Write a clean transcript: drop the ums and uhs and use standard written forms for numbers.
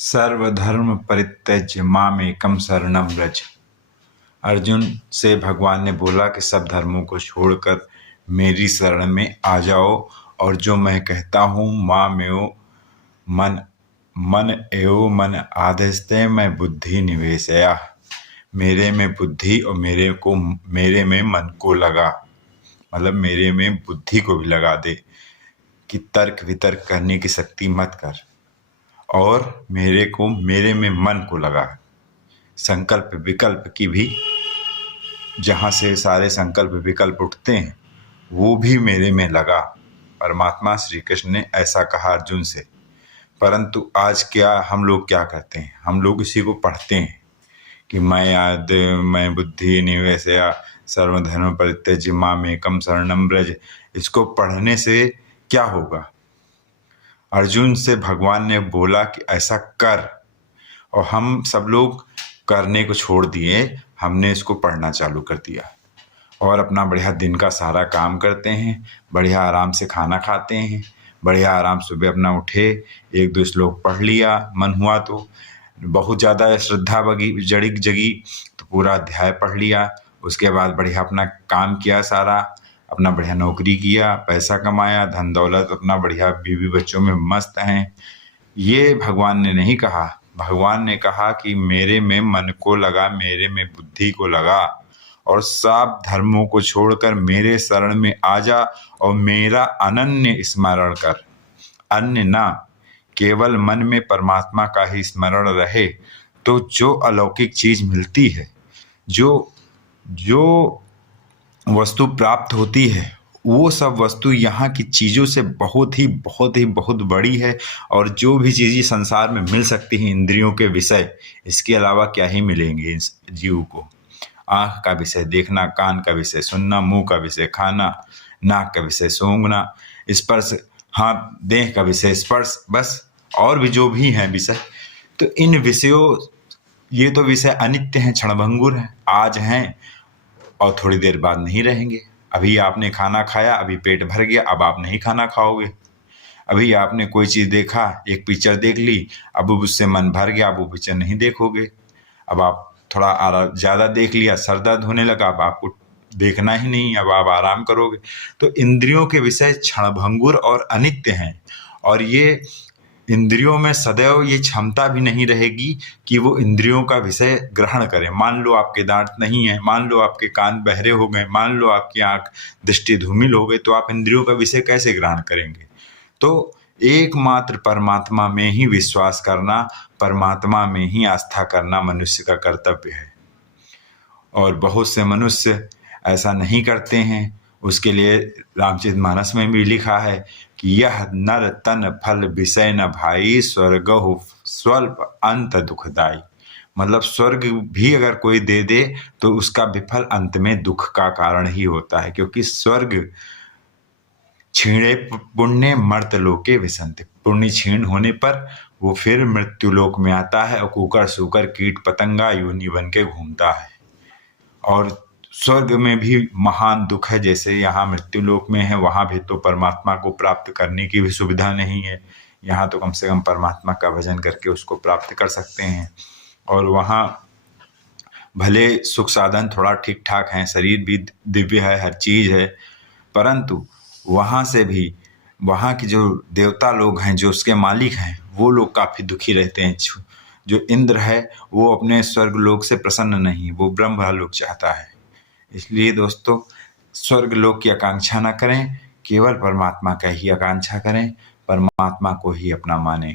सर्वधर्म परित्यज्य मामेकं शरणं व्रज। अर्जुन से भगवान ने बोला कि सब धर्मों को छोड़कर मेरी शरण में आ जाओ और जो मैं कहता हूँ मामेव मन मन एव मन आधस्ते मैं बुद्धि निवेशया। मेरे में बुद्धि और मेरे में मन को लगा, मतलब मेरे में बुद्धि को भी लगा दे कि तर्क वितर्क करने की शक्ति मत कर, और मेरे में मन को लगा। संकल्प विकल्प की भी, जहाँ से सारे संकल्प विकल्प उठते हैं वो भी मेरे में लगा। परमात्मा श्री कृष्ण ने ऐसा कहा अर्जुन से। परंतु आज हम लोग क्या करते हैं, हम लोग इसी को पढ़ते हैं कि मैं बुद्धि निवेशया सर्वधर्म परित्यज्य मामेकं शरणं व्रज। इसको पढ़ने से क्या होगा? अर्जुन से भगवान ने बोला कि ऐसा कर, और हम सब लोग करने को छोड़ दिए, हमने इसको पढ़ना चालू कर दिया और अपना बढ़िया दिन का सारा काम करते हैं, बढ़िया आराम से खाना खाते हैं, बढ़िया आराम सुबह अपना उठे, एक दो श्लोक पढ़ लिया, मन हुआ तो बहुत ज़्यादा श्रद्धा जगी तो पूरा अध्याय पढ़ लिया। उसके बाद बढ़िया अपना काम किया, सारा अपना बढ़िया नौकरी किया, पैसा कमाया, धन दौलत अपना बढ़िया, बीवी बच्चों में मस्त हैं। ये भगवान ने नहीं कहा। भगवान ने कहा कि मेरे में मन को लगा, मेरे में बुद्धि को लगा, और सब धर्मों को छोड़कर मेरे शरण में आ जा और मेरा अनन्य स्मरण कर। अन्य ना, केवल मन में परमात्मा का ही स्मरण रहे तो जो अलौकिक चीज मिलती है, जो वस्तु प्राप्त होती है, वो सब वस्तु यहाँ की चीज़ों से बहुत बड़ी है। और जो भी चीज़ें संसार में मिल सकती हैं इंद्रियों के विषय, इसके अलावा क्या ही मिलेंगे इस जीव को। आँख का विषय देखना, कान का विषय सुनना, मुंह का विषय खाना, नाक का विषय सूंघना, स्पर्श, हाथ देह का विषय स्पर्श, बस। और भी जो भी हैं विषय, तो इन विषयों, ये तो विषय अनित्य हैं, क्षणभंगुर हैं, आज हैं और थोड़ी देर बाद नहीं रहेंगे। अभी आपने खाना खाया, अभी पेट भर गया, अब आप नहीं खाना खाओगे। अभी आपने कोई चीज़ देखा, एक पिक्चर देख ली, अब उससे मन भर गया, अब वो पिक्चर नहीं देखोगे। अब आप थोड़ा ज़्यादा देख लिया, सर दर्द होने लगा, अब आपको देखना ही नहीं, अब आप आराम करोगे। तो इंद्रियों के विषय क्षणभंगुर और अनित्य हैं, और ये इंद्रियों में सदैव ये क्षमता भी नहीं रहेगी कि वो इंद्रियों का विषय ग्रहण करें। मान लो आपके दांत नहीं है, मान लो आपके कान बहरे हो गए, मान लो आपकी आंख दृष्टि धूमिल हो गई, तो आप इंद्रियों का विषय कैसे ग्रहण करेंगे? तो एकमात्र परमात्मा में ही विश्वास करना, परमात्मा में ही आस्था करना मनुष्य का कर्तव्य है। और बहुत से मनुष्य ऐसा नहीं करते हैं। उसके लिए रामचरितमानस में भी लिखा है कि यह नर तन फल विषय न भाई, स्वर्गहु स्वल्प अंत दुखदाई। मतलब स्वर्ग भी अगर कोई दे दे तो उसका विफल अंत में दुख का कारण ही होता है, क्योंकि स्वर्ग क्षीणे पुण्य मर्त लोके विसंति। पुण्य क्षीण होने पर वो फिर मृत्यु लोक में आता है और कुकर सूकर कीट पतंगा योनि बन के घूमता है। और स्वर्ग में भी महान दुख है, जैसे यहाँ मृत्यु लोक में है, वहाँ भी तो परमात्मा को प्राप्त करने की भी सुविधा नहीं है। यहाँ तो कम से कम परमात्मा का भजन करके उसको प्राप्त कर सकते हैं। और वहाँ भले सुख साधन थोड़ा ठीक ठाक हैं, शरीर भी दिव्य है, हर चीज़ है, परंतु वहाँ से भी वहाँ के जो देवता लोग हैं, जो उसके मालिक हैं, वो लोग काफ़ी दुखी रहते हैं। जो इंद्र है वो अपने स्वर्ग लोक से प्रसन्न नहीं, वो ब्रह्म लोक चाहता है। इसलिए दोस्तों, स्वर्ग लोक की आकांक्षा न करें, केवल परमात्मा का ही आकांक्षा करें, परमात्मा को ही अपना माने।